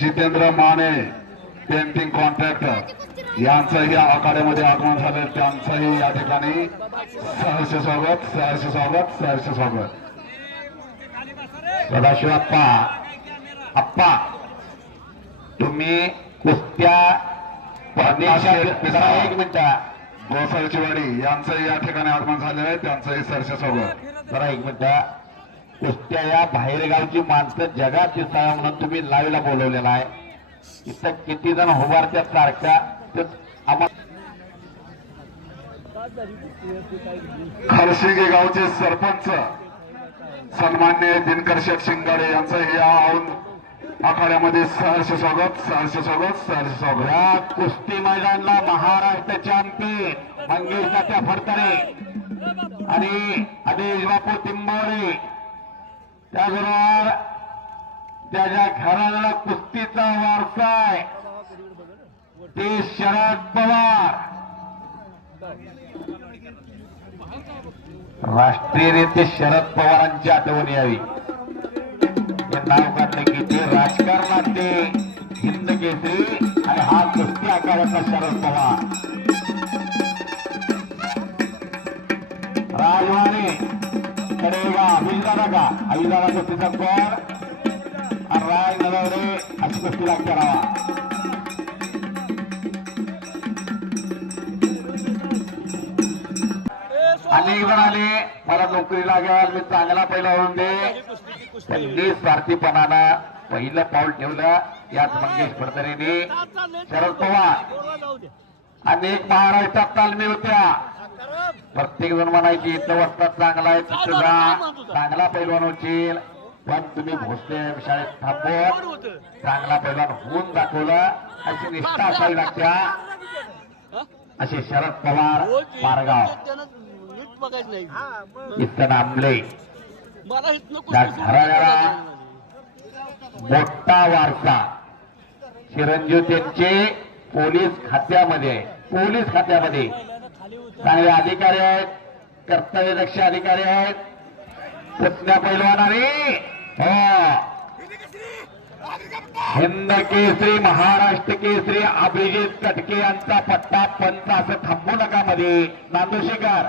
Jitendra Mane painting contractor यांचंही या आखाड्यामध्ये आगमन झालं, त्यांचंही या ठिकाणी सहर्ष स्वागत, सहर्ष स्वागत, सहर्ष स्वागत. सदाशिव आप्पा तुम्ही कुस्त्या एक मिनिट गोसाळचीवाडी यांचंही या ठिकाणी आगमन झालेलं आहे, त्यांचंही सहर्ष स्वागत. जरा एक मिनिट कुस्त्या या बाहेरगावची माणसं जगात दिसाव्या म्हणून तुम्ही लाईव्हला बोलवलेला आहे. इथं किती जण उभारत्यात सारख्या खरशिंगे गावचे सरपंच सन्मान्य दिनकर शेठ शिंगाडे यांचंही या आखाड्यामध्ये सहर्ष स्वागत, सहर्ष स्वागत, सहर्ष स्वागत. या कुस्ती मैदानाला महाराष्ट्र चॅम्पियन मंगेश तात्या फडतरे आणि आदेश बापू तिंबवडे, त्याबरोबर त्याच्या घराला कुस्तीचा वारसा आहे ते शरद पवार, राष्ट्रीय नेते शरद पवारांची आठवण यावी. हे नाव काढलं की ते राजकारणात ते हिंद केसरी आणि हा कुस्ती आकाराचा शरद पवार. राजवाने कडेगा अभिजाला का अभिजाला कुस्तीचा स्कोर आणि राज नलवडे अशी कुस्ती लागते राहा. अनेक जण आले मला नोकरी लागेल, मी चांगला पहिला होऊन दे, त्यांनी स्वार्थीपणानं पहिलं पाऊल ठेवलं. याच मंगेश फडतरेंनी शरद पवार अनेक महाराष्ट्रात तालमी होत्या. प्रत्येक जण म्हणायची इथं वस्तात चांगला आहे, तिथं चांगला पैलवान होतील, पण तुम्ही भोसले शाळेत थांबवत चांगला पैलवान होऊन दाखवलं अशी निष्ठा असावी लागत्या. असे शरद पवार पारगाव इथं आंबले त्या घराण्याला मोठा वारसा चिरंजीव त्यांचे पोलीस खात्यामध्ये चांगले अधिकारी आहेत, कर्तव्यदक्ष अधिकारी आहेत. पुतण्या पैलवानाने हिंद केसरी महाराष्ट्र केसरी अभिजित कटके यांचा पट्टा पंच असं थांबू नका मध्ये नांदोशीकर